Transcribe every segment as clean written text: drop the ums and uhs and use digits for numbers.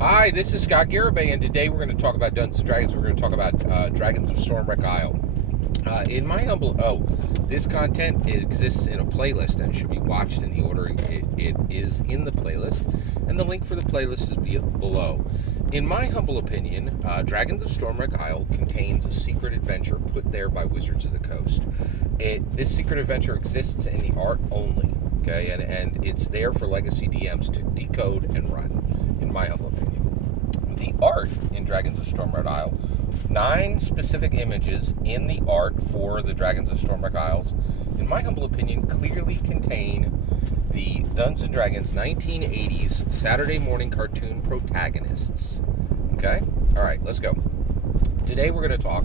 Hi, this is Scott Garibay, and today we're going to talk about Dungeons and Dragons. We're going to talk about Dragons of Stormwreck Isle. In my humble... this content exists in a playlist and should be watched in the order it is in the playlist, and the link for the playlist is below. In my humble opinion, Dragons of Stormwreck Isle contains a secret adventure put there by Wizards of the Coast. This secret adventure exists in the art only, okay, and it's there for legacy DMs to decode and run, in my humble opinion. The art in Dragons of Stormwreck Isle, 9 specific images in the art for the Dragons of Stormwreck Isles, in my humble opinion, clearly contain the Dungeons and Dragons 1980s Saturday morning cartoon protagonists. Okay? Alright, let's go. Today we're going to talk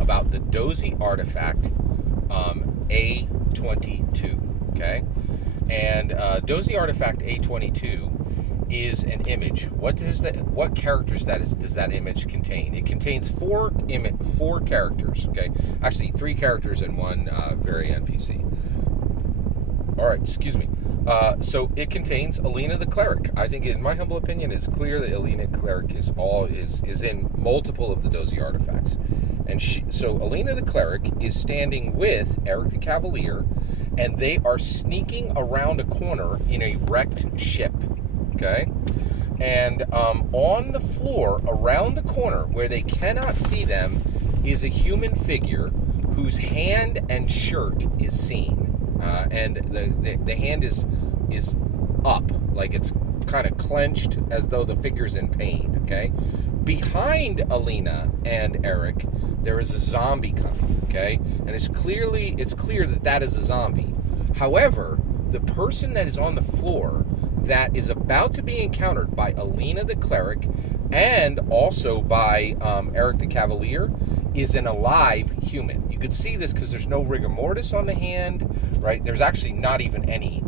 about the DOSI artifact A22. Okay? And DOSI artifact A22 is an image. What characters does that image contain? It contains four characters. Okay, actually 3 characters and 1 very NPC. All right, excuse me. So it contains Alina the Cleric. I think, in my humble opinion, it's clear that Alina Cleric is in multiple of the DOSI artifacts, and so Alina the Cleric is standing with Eric the Cavalier, and they are sneaking around a corner in a wrecked ship. Okay, and on the floor around the corner where they cannot see them is a human figure whose hand and shirt is seen, and the hand is up, like it's kind of clenched as though the figure's in pain. Okay, behind Alina and Eric there is a zombie coming. Okay, and it's clear that is a zombie. However, the person that is on the floor that is about to be encountered by Alina the Cleric and also by Eric the Cavalier is an alive human. You could see this because there's no rigor mortis on the hand, right? There's actually not even any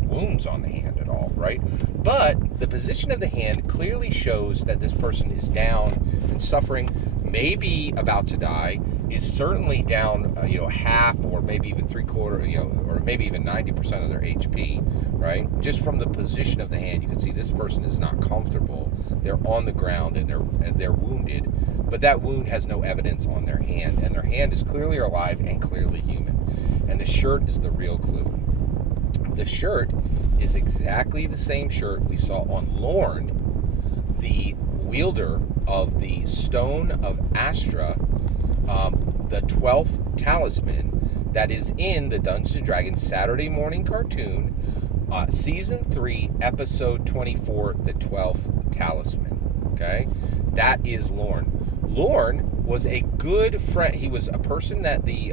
wounds on the hand at all, right? But the position of the hand clearly shows that this person is down and suffering, maybe about to die, is certainly down, half or maybe even 3/4, or maybe even 90% of their HP, right? Just from the position of the hand, you can see this person is not comfortable. They're on the ground and they're wounded, but that wound has no evidence on their hand, and their hand is clearly alive and clearly human. And the shirt is the real clue. The shirt is exactly the same shirt we saw on Lorne, the wielder of the Stone of Astra, the 12th talisman that is in the Dungeons & Dragons Saturday morning cartoon, Season 3, Episode 24, the 12th talisman. Okay? That is Lorne. Lorne was a good friend. He was a person that the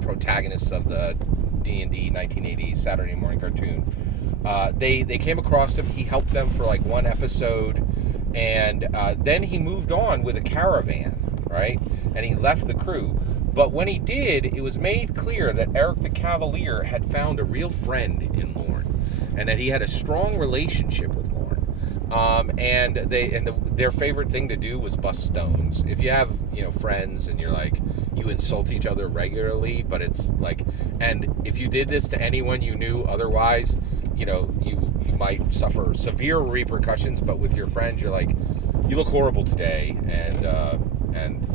protagonists of the D&D 1980 Saturday morning cartoon, they came across him. He helped them for like 1 episode, and then he moved on with a caravan, right? And he left the crew. But when he did, it was made clear that Eric the Cavalier had found a real friend in Lorne, and that he had a strong relationship with Lorne. Their favorite thing to do was bust stones. If you have, friends and you're like, you insult each other regularly, but it's like, and if you did this to anyone you knew otherwise, you might suffer severe repercussions, but with your friends, you're like, you look horrible today, and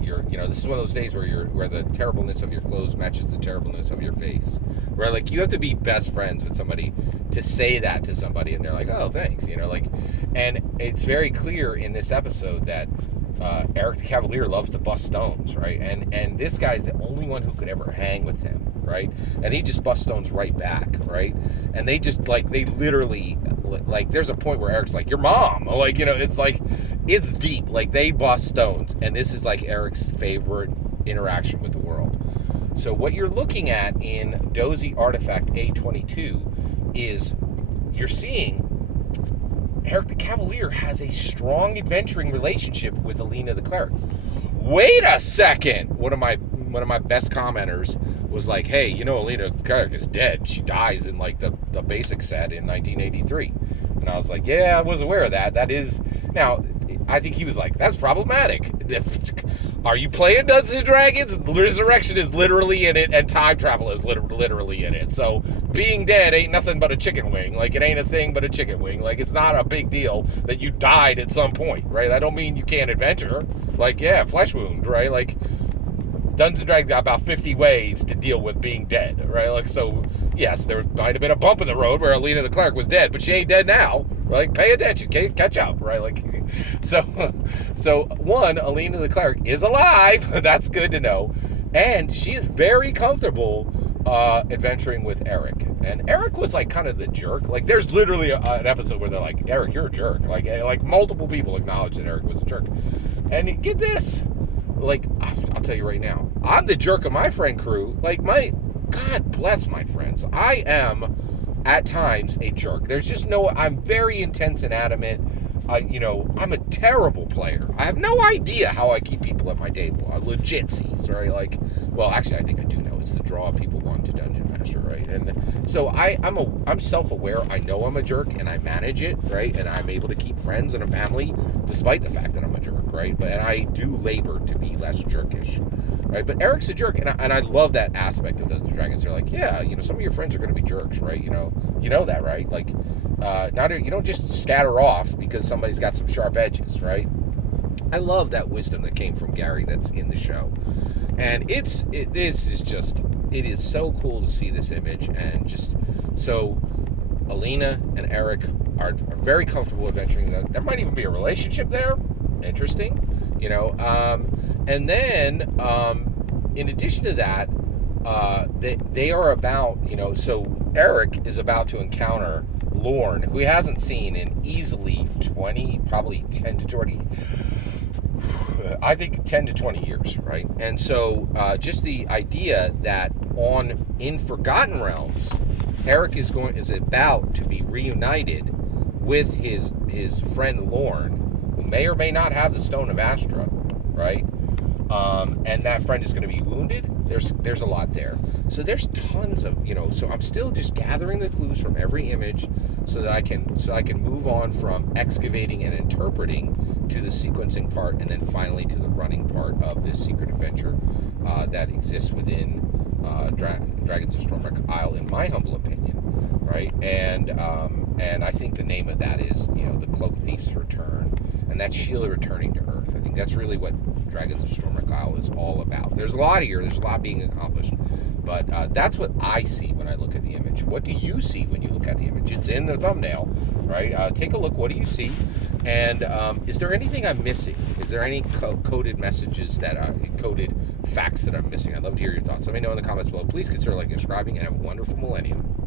you're, this is one of those days where the terribleness of your clothes matches the terribleness of your face. Where, like, you have to be best friends with somebody to say that to somebody, and they're like, oh, thanks, and it's very clear in this episode that Eric the Cavalier loves to bust stones, right? And this guy's the only one who could ever hang with him, right? And he just busts stones right back, right? And they just, they literally, there's a point where Eric's like, your mom, it's like, it's deep. Like, they bust stones, and this is like Eric's favorite interaction with the world. So what you're looking at in DOSI Artifact A22 is you're seeing Eric the Cavalier has a strong adventuring relationship with Alina the Cleric. Wait a second! One of my best commenters was like, hey, Alina the Cleric is dead. She dies in the basic set in 1983. And I was like, yeah, I was aware of that. That is... Now, I think he was like, that's problematic. Are you playing Dungeons and Dragons? Resurrection is literally in it, and time travel is literally in it. So being dead ain't nothing but a chicken wing. Like, it ain't a thing but a chicken wing. Like, it's not a big deal that you died at some point, right? That don't mean you can't adventure. Like, yeah, flesh wound, right? Like, Dungeons and Dragons got about 50 ways to deal with being dead, right? Like, so, yes, there might have been a bump in the road where Alina the cleric was dead, but she ain't dead now. Like, pay attention, catch up, right? Like, so one, Alina the cleric is alive. That's good to know, and she is very comfortable adventuring with Eric. And Eric was like kind of the jerk. Like, there's literally an episode where they're like, Eric, you're a jerk. Like multiple people acknowledge that Eric was a jerk. And get this, like, I'll tell you right now, I'm the jerk of my friend crew. Like, God bless my friends. I am at times a jerk. There's just I'm very intense and adamant. I'm a terrible player. I have no idea how I keep people at my table. Legitsies, right? Like, well, actually, I think I do know. It's the draw of people wanting to Dungeon Master, right? And so I'm self-aware. I know I'm a jerk, and I manage it, right? And I'm able to keep friends and a family, despite the fact that I'm a jerk, right? And I do labor to be less jerkish, right? But Eric's a jerk, and I love that aspect of Dungeons and Dragons. They're like, yeah, some of your friends are going to be jerks, right? You know that, right? Like, you don't just scatter off because somebody's got some sharp edges, right? I love that wisdom that came from Gary that's in the show. And it is so cool to see this image. And just so Alina and Eric are very comfortable adventuring. There might even be a relationship there. Interesting, and then in addition to that, they are about, so Eric is about to encounter Lorne, who he hasn't seen in easily 20, probably 10 to 20, I think 10 to 20 years, right? And so just the idea that in Forgotten Realms, Eric is about to be reunited with his friend Lorne, who may or may not have the Stone of Astra, right? And that friend is going to be wounded. There's a lot there. So there's tons of, so I'm still just gathering the clues from every image so that I can move on from excavating and interpreting to the sequencing part, and then finally to the running part of this secret adventure that exists within Dragons of Stormwreck Isle, in my humble opinion, right? And I think the name of that is, the Cloak Thief's Return, and that's Sheila returning to Earth. I think that's really what Dragons of Stormwreck Isle is all about. There's a lot here. There's a lot being accomplished. But that's what I see when I look at the image. What do you see when you look at the image? It's in the thumbnail, right? Take a look. What do you see? And is there anything I'm missing? Is there any coded messages coded facts that I'm missing? I'd love to hear your thoughts. Let me know in the comments below. Please consider liking and subscribing, and have a wonderful millennium.